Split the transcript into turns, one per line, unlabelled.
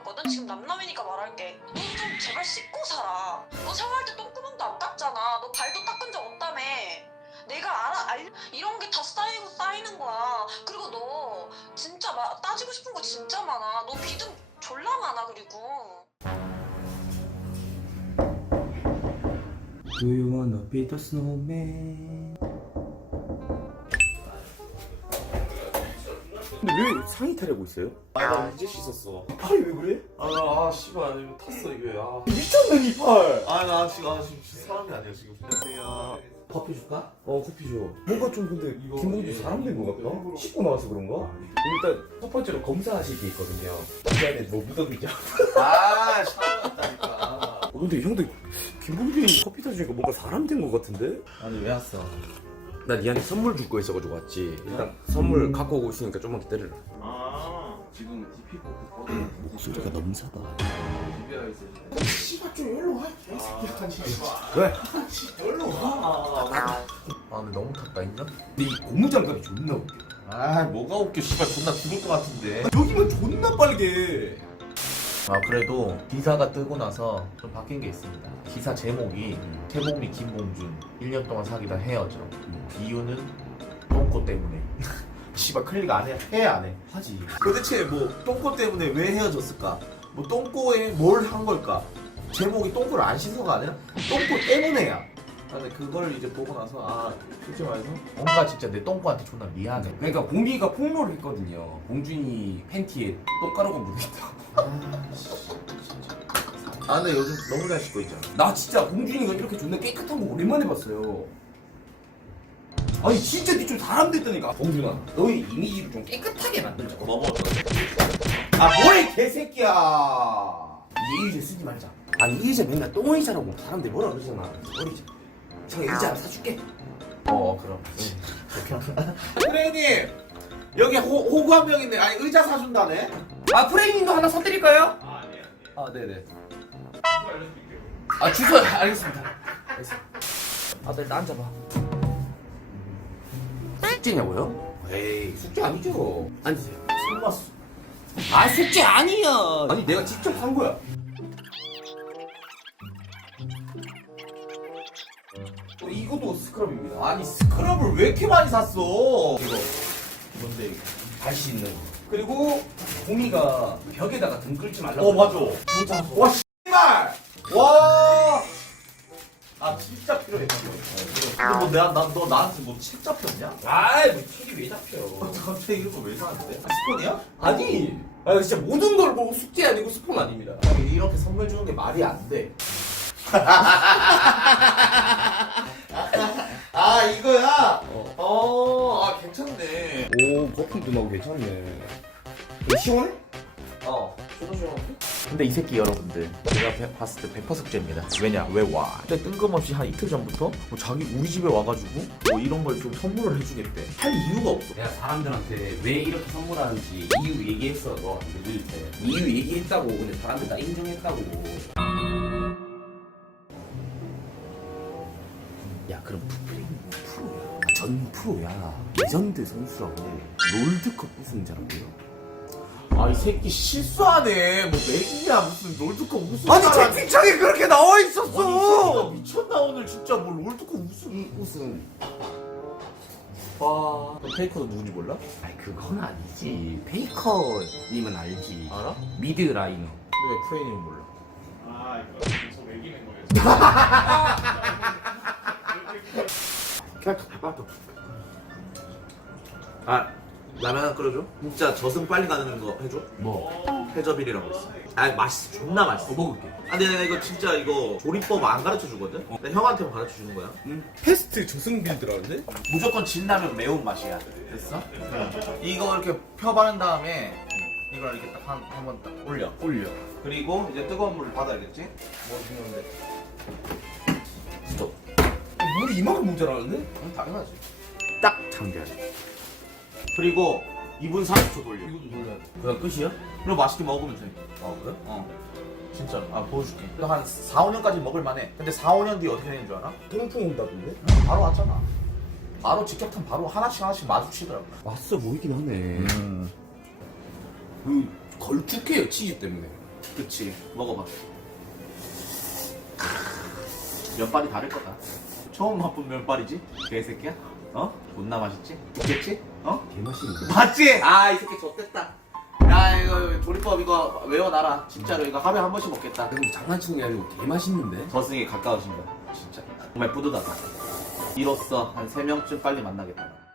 있거든? 지금 남남이니까 말할게. 너 좀 제발 씻고 살아. 너 샤워할 때 똥구멍도 안 닦잖아. 너 발도 닦은 적 없다며. 내가 이런 게 다 쌓이고 쌓이는 거야. 그리고 너 진짜 따지고 싶은 거 진짜 많아. 너 비등 졸라 많아. 그리고
Do you wanna be the snowman? 근데 왜 상의 탈하고 있어요?
나 이제 씻었어.
팔이 왜 그래?
씨발 이거 탔어 이거.
미쳤네 이 팔.
나 지금 사람이 아니야 지금. 안녕하세요.
커피 줄까? 커피 줘. 뭔가 좀 근데 김봉주 사람 된 것 같다? 씻고 나와서 그런가? 일단 첫 번째로 검사하실 게 있거든요. 이 안에 뭐 묻어있냐?
샤워했다니까.
근데 형도 김봉준이 커피 사주니까 뭔가 사람 된 것 같은데?
아니 왜 왔어?
난 니한테 선물 줄 거 있어가지고 왔지. 일단 선물 갖고 오고 있으니까 좀만 기다려라.
지금 DP
목소리가 넘사다.
DP가 있어. 씨발 좀 일로 와.
왜?
일로 와. 근데 너무 탔다 인정?
근데 이 고무장갑이 존나 웃겨.
뭐가 웃겨 씨발 존나 죽을 것 같은데.
여기만 존나 빨개.
그래도 기사가 뜨고 나서 좀 바뀐 게 있습니다. 기사 제목이 태봉리 김봉준 1년 동안 사귀다 헤어져. 이유는 똥꼬 때문에. 씨발 클릭 안 해? 해 안 해?
하지.
도대체 뭐 똥꼬 때문에 왜 헤어졌을까? 뭐 똥꼬에 뭘 한 걸까? 제목이 똥꼬를 안 씻어가 아니라 똥꼬 때문에야. 근데 그걸 이제 보고 나서 솔직히 말해서 뭔가 진짜 내 똥꼬한테 존나 미안해.
그러니까 공기가 폭로를 했거든요. 봉준이 팬티에 똥가루가 묻어있다.
근데 요즘 너무 잘 씻고 있잖아.
나 진짜 봉준이가 이렇게 존나 깨끗한 거 오랜만에 봤어요. 아니 진짜 니 좀 사람 됐다니까. 봉준아, 너의 이미지를 좀 깨끗하게 만들자.
뭐 먹었어?
뭐해 개새끼야. 이 의자 쓰지 말자. 아니 이 의자 맨날 똥의자라고 사람들이 뭐라 그러잖아. 버리자. 저 의자 하나 사줄게.
그럼. 프레님 여기 호구 한 명 있네. 아니 의자 사준다네.
프레임님도 하나 사드릴까요?
아니에요. 네네.
주소 알겠습니다. 나 일단 앉아봐. 숙제냐고요? 에이 숙제 아니죠. 앉으세요.
설마스.
숙제 아니야. 아니 내가 직접 산 거야. 이것도 스크럽입니다.
아니 스크럽을 왜 이렇게 많이 샀어?
이거
뭔데 이거?
갈 수 있는. 그리고 공이가 벽에다가 등 끌지 말라고.
맞아. 와 씨발. 와. 진짜 필요해. 근데 뭐 너 나한테 뭐 책 잡혔냐?
뭐 책이 왜 잡혀?
갑자기 이런 거 왜 사는데? 스폰이야?
아니 진짜 모든 걸 보고 숙제 아니고 스폰 아닙니다.
이렇게 선물 주는 게 말이 안 돼. 이거야? 괜찮네.
오 거품도 나고 괜찮네. 시원해?
근데 이 새끼 여러분들 제가 봤을 때 100% 숙제입니다. 왜냐? 왜 와? 근데 뜬금없이 한 이틀 전부터 뭐 자기 우리 집에 와가지고 뭐 이런 걸 좀 선물을 해주겠대. 할 이유가 없어.
내가 사람들한테 왜 이렇게 선물하는지 이유 얘기했어. 너한테 늦을 때 이유 얘기했다고. 근데 사람들 다 인정했다고. 야 그럼 프레임은 프로야. 전 프로야. 레전드 선수라고. 롤드컵 우승자라고요.
이 새끼 실수하네. 뭐 맥이야 무슨 롤드컵 우승.
채팅창에 그렇게 나와
아니, 이 새끼가 미쳤나 오늘 진짜 뭐 롤드컵 우승.
우승.
너 페이커도 누군지 몰라?
그건 아니지. 페이커님은 알지.
알아?
미드 라이너.
근데 왜 프레이님은 몰라?
이거 저 매기는 거예요.
라면 하나 끓여줘? 진짜 저승 빨리 가는 거 해줘?
뭐?
해저빌이라고 있어. 맛있어. 존나 맛있어.
먹을게.
근데 내가 이거 진짜 이거 조리법 안 가르쳐 주거든? 나 형한테만 가르쳐 주는 거야.
패스트 저승 빌드라는데?
무조건 진라면 매운 맛이야. 됐어? 이거 이렇게 펴 바른 다음에 이걸 이렇게 딱 한 번 딱 올려. 그리고 이제 뜨거운 물을 받아야겠지? 뭐 중요한데? 스톱.
물이 이만큼 모자라는데?
당연하지. 딱 잠겨야 돼. 그리고 2분 30초 돌려.
이것도 놀라야 돼. 그냥 끝이야?
그리고 맛있게 먹으면 돼.
그래?
진짜로. 보여줄게. 그래도 한 4, 5년까지 먹을 만해. 근데 4, 5년 뒤에 어떻게 되는 줄 알아?
통풍 온다던데?
바로 왔잖아. 바로 직격탄 바로 하나씩 마주치더라고.
맛있어 보이긴 하네. 그 걸쭉해요 치즈 때문에.
그치, 먹어봐. 면발이 다를 거다. 처음 맛본 면발이지? 개새끼야? 어? 존나 맛있지? 좋겠지? 어?
개맛있는데?
맞지? 아, 이 새끼 좆됐다. 야, 이거 조리법 이거 외워놔라. 진짜로 이거 하루에 한 번씩 먹겠다.
형 장난치는 게 아니고 개맛있는데?
저승이 가까우신 거야. 진짜. 정말 뿌듯하다. 이로써 한 3명쯤 빨리 만나겠다.